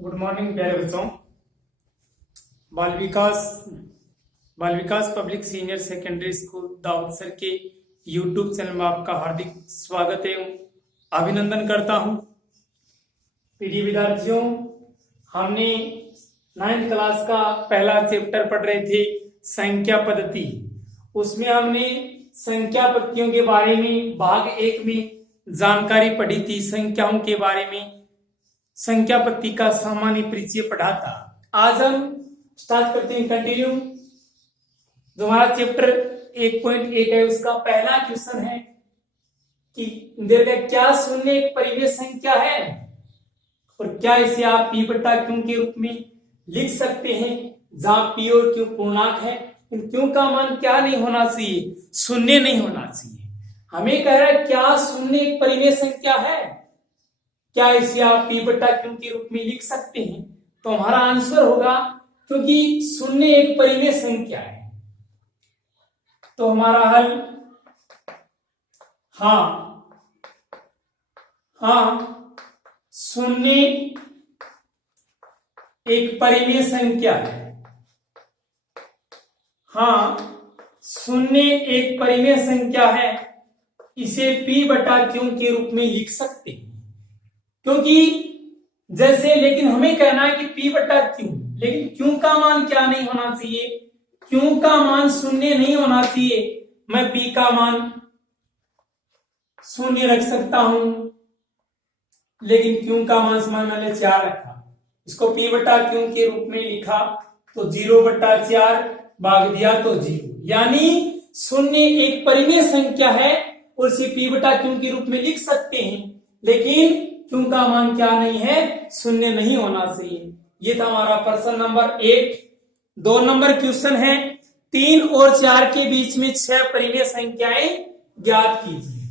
Good morning प्यारे बच्चों। बाल विकास पब्लिक सीनियर सेकेंडरी स्कूल दाऊदसर के यूट्यूब चैनल में आपका हार्दिक स्वागत एवं अभिनंदन करता हूं। प्रिय विद्यार्थियों, हमने 9th क्लास का पहला चैप्टर पढ़ रहे थे संख्या पद्धति। उसमें हमने संख्या पद्धतियों के बारे में भाग 1 में जानकारी पढ़ी थी। संख्याओं के बारे में संख्या पद्धति का सामान्य परिचय पढ़ा था। आज हम स्टार्ट करते हैं कंटिन्यू। जो हमारा चैप्टर 1.1 है उसका पहला क्वेश्चन है कि क्या शून्य एक परिमेय संख्या है और क्या इसे आप p बटा q के रूप में लिख सकते हैं, जहां p और q पूर्णांक है। q का मान क्या नहीं होना चाहिए? शून्य नहीं होना चाहिए। हमें कह रहा है क्या शून्य एक परिमेय संख्या है, क्या इसे आप p बटा q के रूप में लिख सकते हैं? तो हमारा आंसर होगा क्योंकि शून्य एक परिमेय संख्या है तो हमारा हल शून्य एक परिमेय संख्या है। शून्य एक परिमेय संख्या है, इसे p बटा q के रूप में लिख सकते हैं। क्योंकि जैसे, लेकिन हमें कहना है कि p बटा q, लेकिन q का मान क्या नहीं होना चाहिए? q का मान शून्य नहीं होना चाहिए। मैं p का मान शून्य रख सकता हूं, लेकिन q का मान समान मैंने 4 रखा। इसको p बटा q के रूप में लिखा तो 0 बटा 4 भाग दिया तो 0, यानी शून्य एक परिमेय संख्या है और इसे p बटा q के रूप में लिख सकते हैं, लेकिन q का मान क्या नहीं है? शून्य नहीं होना चाहिए। ये था हमारा प्रश्न नंबर 1। 2 नंबर क्वेश्चन है 3 और 4 के बीच में 6 परिमेय संख्याएं ज्ञात कीजिए।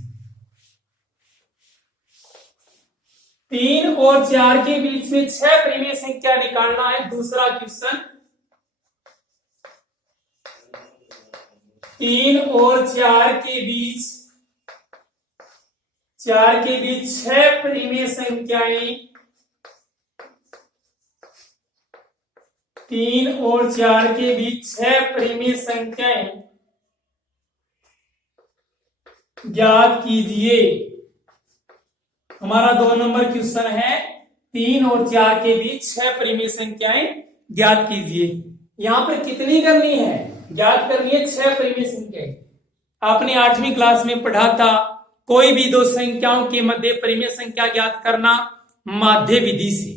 3 और 4 के बीच में 6 परिमेय संख्या निकालना है। दूसरा क्वेश्चन 3 और 4 के बीच 6 परिमेय संख्याएं, 3 और 4 के बीच 6 परिमेय संख्याएं ज्ञात कीजिए। हमारा 2 नंबर क्वेश्चन है 3 और 4 के बीच 6 परिमेय संख्याएं ज्ञात कीजिए। यहां पर कितनी करनी है? ज्ञात करनी है 6 परिमेय संख्याएं। आपने 8वीं क्लास में पढ़ा था कोई भी दो संख्याओं के मध्य परिमेय संख्या ज्ञात करना माध्य विधि से।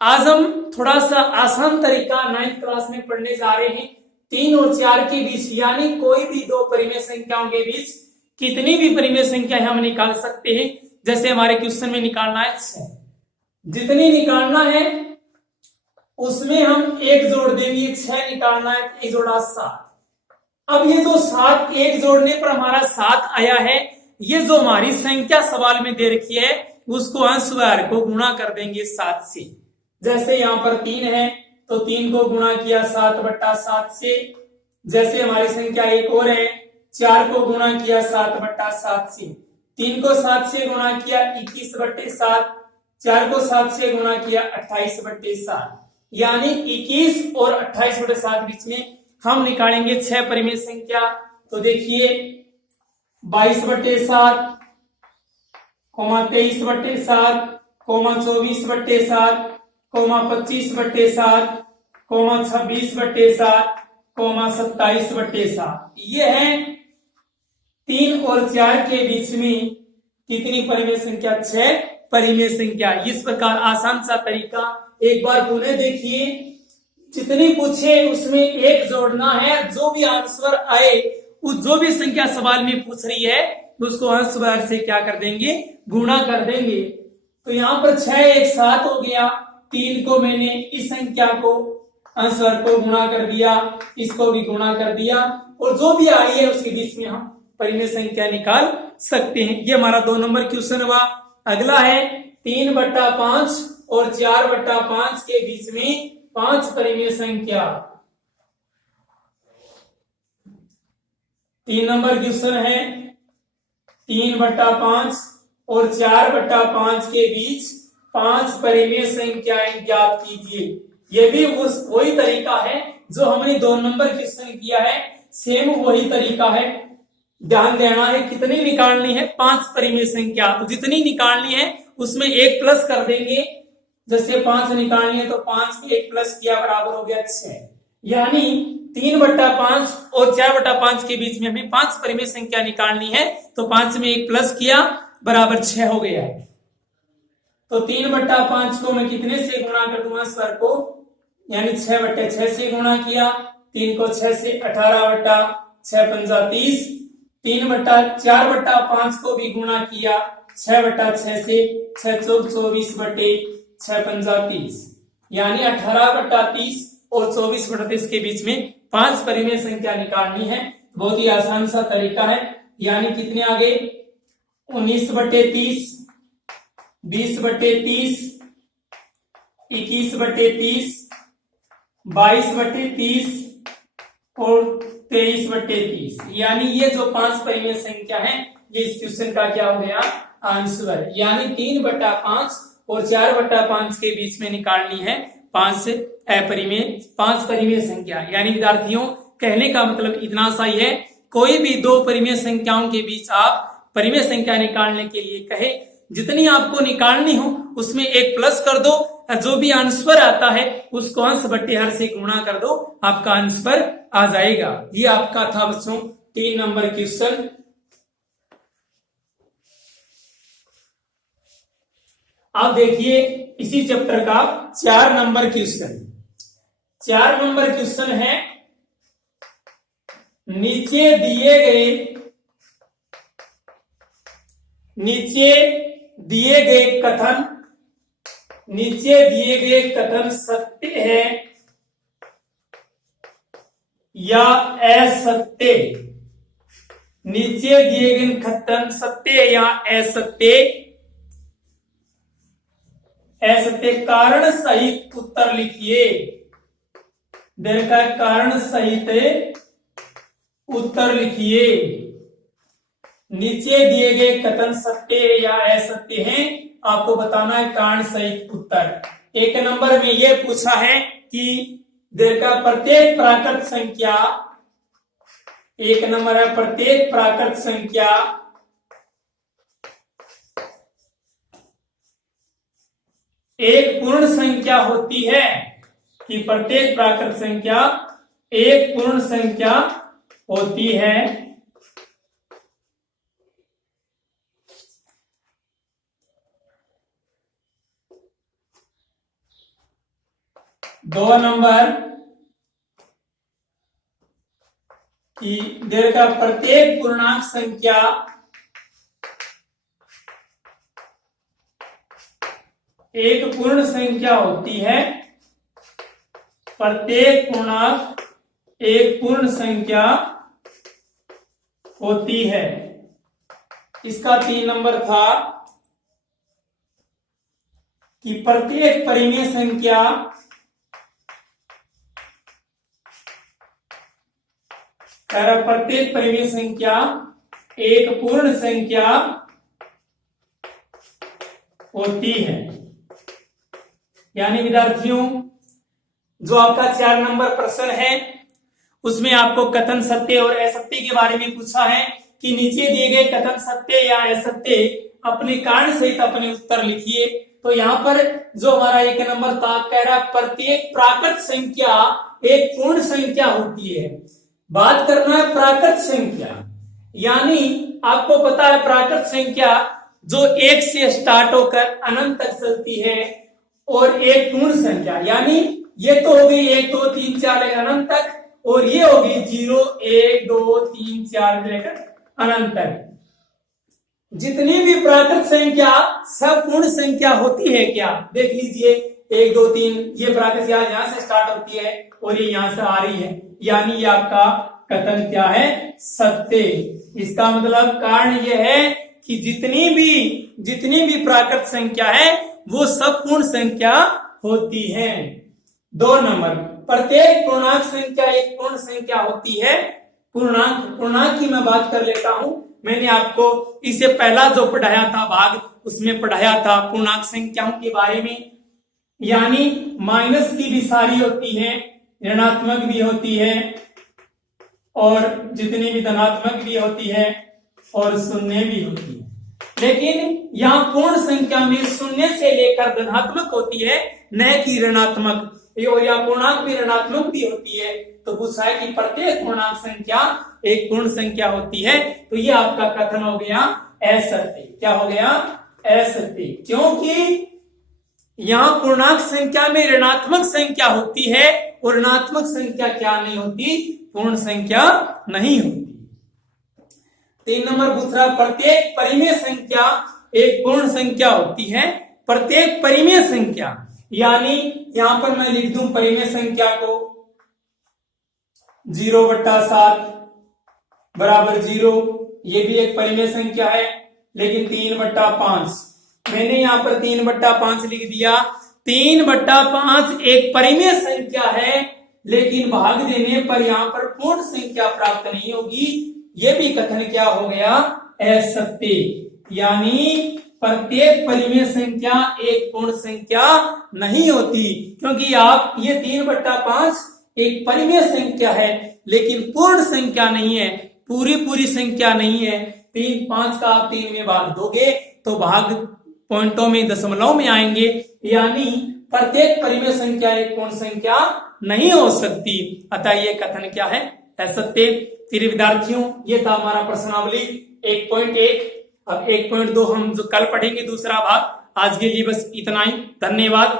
आज हम थोड़ा सा आसान तरीका 9th क्लास में पढ़ने जा रहे हैं। 3 और 4 के बीच, यानी कोई भी दो परिमेय संख्याओं के बीच कितनी भी परिमेय संख्या हम निकाल सकते हैं। जैसे हमारे क्वेश्चन में निकालना है 6, जितनी निकालना है उसमें हम 1 जोड़ देंगे। 6 निकालना है, 1 जोड़ा 7। अब ये जो 7 1 जोड़ने पर हमारा 7 आया है, ये जो हमारी संख्या सवाल में दे रखी है उसको अंश व हर को गुणा कर देंगे 7 से। जैसे यहाँ पर 3 है तो 3 को गुणा किया 7 बट्टा 7 से। जैसे हमारी संख्या एक और है 4 को गुणा किया 7 बट्टा 7 से। 3 को 7 से गुणा किया 21 बट्टे 7। 4 को 7 से गुणा किया 28 बट्टे 7, यानी 21 और 28 बट्टे 7 बीच में हम निकालेंगे 6 परिमेय संख्या। तो देखिए 22 बट्टे 7, 23 बट्टे 7, 24 बट्टे 7, 25 बट्टे 7, 26 बट्टे 7, 27 बट्टे 7। ये है 3 और 4 के बीच में कितनी परिमेय संख्या? 6 परिमेय संख्या। इस प्रकार आसान सा तरीका एक बार पुनः देखिए। जितनी पूछे उसमें 1 जोड़ना है। जो भी आंसर आए, जो भी संख्या सवाल में पूछ रही है उसको अंश व हर से क्या कर देंगे? गुणा कर देंगे। तो यहाँ पर 6 एक 7 हो गया। 3 को मैंने इस संख्या को अंश हर को गुणा कर दिया, इसको भी गुणा कर दिया, और जो भी आई है उसके बीच में हम परिमेय संख्या निकाल सकते हैं। ये हमारा 2 नंबर क्वेश्चन हुआ। अगला है 3 बट्टा 5 और 4 बट्टा 5 के बीच में 5 परिमेय संख्या। 3 नंबर क्वेश्चन है 3 बट्टा 5 और 4 बट्टा 5 के बीच 5 परिमेय संख्याएं ज्ञात कीजिए। ये भी वही तरीका है जो हमने 2 नंबर क्वेश्चन किया है, सेम वही तरीका है। ध्यान देना है कितनी निकालनी है, 5 परिमेय संख्या। तो जितनी निकालनी है उसमें 1 प्लस कर देंगे। जैसे 5 निकालनी है तो 5 में 1 प्लस किया बराबर हो गया 6। यानी 3/5 और 4/5 के बीच में हमें 5 परिमेय संख्या निकालनी है, तो 5 में 1 प्लस किया बराबर 6 हो गया। तो 3/5 को मैं कितने से गुणा कर दूंगा सर को, यानी 6/6 से गुणा किया। 3 को 6 से 18/6 पंजा 30। 4/5 को भी गुणा किया 6/6 से, 6 चौक 24/6 पंजा 30। यानी 18/30 और 24/30 के बीच में 5 परिमेय संख्या निकालनी है। बहुत ही आसान सा तरीका है। यानी कितने आ गए, 19/30, 20/30, 21/30, 22/30 और 23/30। यानी ये जो 5 परिमेय संख्या है ये इस क्वेश्चन का क्या हो गया, आंसर। यानी 3/5 और 4/5 के बीच में निकालनी है 5 परिमेय संख्या। यानी विद्यार्थियों कहने का मतलब इतना सा ही है, कोई भी 2 परिमेय संख्याओं के बीच आप परिमेय संख्या निकालने के लिए कहे, जितनी आपको निकालनी हो उसमें 1 प्लस कर दो, जो भी आंसर आता है उसको अंश बट्टे हर से गुणा कर दो, आपका आंसर आ जाएगा। ये आपका था बच्चों 3 नंबर क्वेश्चन। अब देखिए इसी चैप्टर का 4 नंबर क्वेश्चन। 4 नंबर क्वेश्चन है, नीचे दिए गए कथन सत्य है या असत्य। नीचे दिए गए कथन सत्य या असत्य। असत्य कारण सहित उत्तर लिखिए। कारण सहित उत्तर लिखिए। नीचे दिए गए कथन सत्य या असत्य हैं, आपको बताना है कारण सहित उत्तर। 1 नंबर में यह पूछा है कि प्रत्येक प्राकृत संख्या, 1 नंबर है प्रत्येक प्राकृत संख्या एक पूर्ण संख्या होती है, कि प्रत्येक प्राकृत संख्या एक पूर्ण संख्या होती है। दो नंबर कि प्रत्येक पूर्णांक संख्या एक पूर्ण संख्या होती है। प्रत्येक पूर्णांक एक पूर्ण संख्या होती है। इसका 3 नंबर था कि प्रत्येक परिमेय संख्या प्रत्येक परिमेय संख्या एक पूर्ण संख्या होती है। यानी विद्यार्थियों जो आपका 4 नंबर प्रश्न है उसमें आपको कथन सत्य और असत्य के बारे में पूछा है कि नीचे दिए गए कथन सत्य या असत्य अपने कारण सहित अपने उत्तर लिखिए। तो यहाँ पर जो हमारा 1 नंबर था कह रहा प्रत्येक प्राकृत संख्या एक पूर्ण संख्या होती है। बात करना है प्राकृत संख्या, यानी आपको पता है प्राकृत संख्या जो 1 से स्टार्ट होकर अनंत तक चलती है, और एक पूर्ण संख्या यानी ये तो हो गई 1 2 3 4 अनंत तक, और ये होगी 0 1 2 3 4 लेकर अनंत तक। जितनी भी प्राकृत संख्या सब पूर्ण संख्या होती है क्या, देख लीजिए 1 2 3 ये प्राकृत यहां से स्टार्ट होती है और ये यहां से आ रही है, यानी ये आपका कथन क्या है, सत्य। इसका मतलब कारण ये है कि जितनी भी प्राकृत संख्या है वो सब पूर्ण संख्या होती है। 2 नंबर प्रत्येक पूर्णांक संख्या एक पूर्ण संख्या होती है। पूर्णांक की मैं बात कर लेता हूं। मैंने आपको इसे पहला जो पढ़ाया था भाग, उसमें पढ़ाया था पूर्णांक संख्याओं के बारे में। यानी माइनस की भी सारी होती है, ऋणात्मक भी होती है, और जितनी भी धनात्मक भी होती है और शून्य भी होती है। लेकिन यहाँ पूर्ण संख्या में शून्य से लेकर धनात्मक होती है, न कि ऋणात्मक। और यहाँ पूर्णांक भी ऋणात्मक भी होती है। तो पूछा है कि प्रत्येक पूर्णांक संख्या एक पूर्ण संख्या होती है। तो ये आपका कथन हो गया असत्य। क्या हो गया? असत्य। क्योंकि यहाँ पूर्णांक संख्या में ऋणात्मक संख्या होती है और ऋणात्मक संख्या क्या नहीं होती? पूर्ण संख्या नहीं होती। 3 नंबर दूसरा, प्रत्येक परिमेय संख्या एक पूर्ण संख्या होती है। प्रत्येक परिमेय संख्या, यानी यहां पर मैं लिख दूं परिमेय संख्या को 0/7 बराबर 0, ये भी एक परिमेय संख्या है। लेकिन 3/5, मैंने यहां पर 3/5 लिख दिया। 3/5 एक परिमेय संख्या है, लेकिन भाग देने पर यहां पर पूर्ण संख्या प्राप्त नहीं होगी। ये भी कथन क्या हो गया? असत्य। यानी प्रत्येक परिमेय संख्या एक पूर्ण संख्या नहीं होती, क्योंकि आप ये 3/5 एक परिमेय संख्या है, लेकिन पूर्ण संख्या नहीं है, पूरी संख्या नहीं है। 5 का आप 3 में भाग दोगे तो भाग पॉइंटों में, दशमलव में आएंगे। यानी प्रत्येक परिमेय संख्या एक पूर्ण संख्या नहीं हो सकती। अतः ये कथन क्या है? असत्य। फिर विद्यार्थियों, ये था हमारा प्रश्नावली 1.1। अब 1.2 हम जो कल पढ़ेंगे दूसरा भाग। आज के लिए बस इतना ही। धन्यवाद।